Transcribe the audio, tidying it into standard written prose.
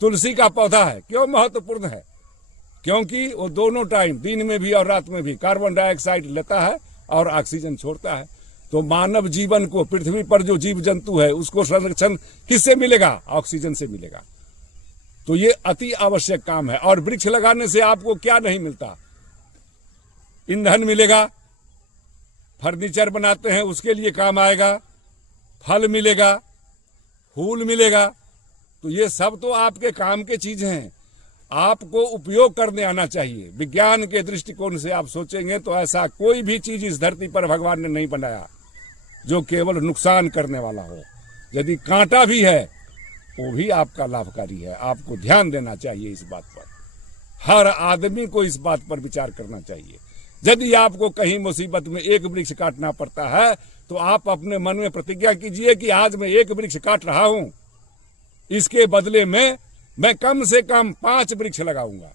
तुलसी का पौधा है। क्यों महत्वपूर्ण है? क्योंकि वो दोनों टाइम, दिन में भी और रात में भी, कार्बन डाइऑक्साइड लेता है और ऑक्सीजन छोड़ता है। तो मानव जीवन को, पृथ्वी पर जो जीव जंतु है, उसको संरक्षण किससे मिलेगा? ऑक्सीजन से मिलेगा। तो ये अति आवश्यक काम है। और वृक्ष लगाने से आपको क्या नहीं मिलता? ईंधन मिलेगा, फर्नीचर बनाते हैं उसके लिए काम आएगा, फल मिलेगा, फूल मिलेगा। तो ये सब तो आपके काम के चीज हैं, आपको उपयोग करने आना चाहिए। विज्ञान के दृष्टिकोण से आप सोचेंगे तो ऐसा कोई भी चीज इस धरती पर भगवान ने नहीं बनाया जो केवल नुकसान करने वाला हो। यदि कांटा भी है वो भी आपका लाभकारी है। आपको ध्यान देना चाहिए इस बात पर। हर आदमी को इस बात पर विचार करना चाहिए। यदि आपको कहीं मुसीबत में एक वृक्ष काटना पड़ता है तो आप अपने मन में प्रतिज्ञा कीजिए कि आज मैं एक वृक्ष काट रहा हूं, इसके बदले में मैं कम से कम 5 वृक्ष लगाऊंगा।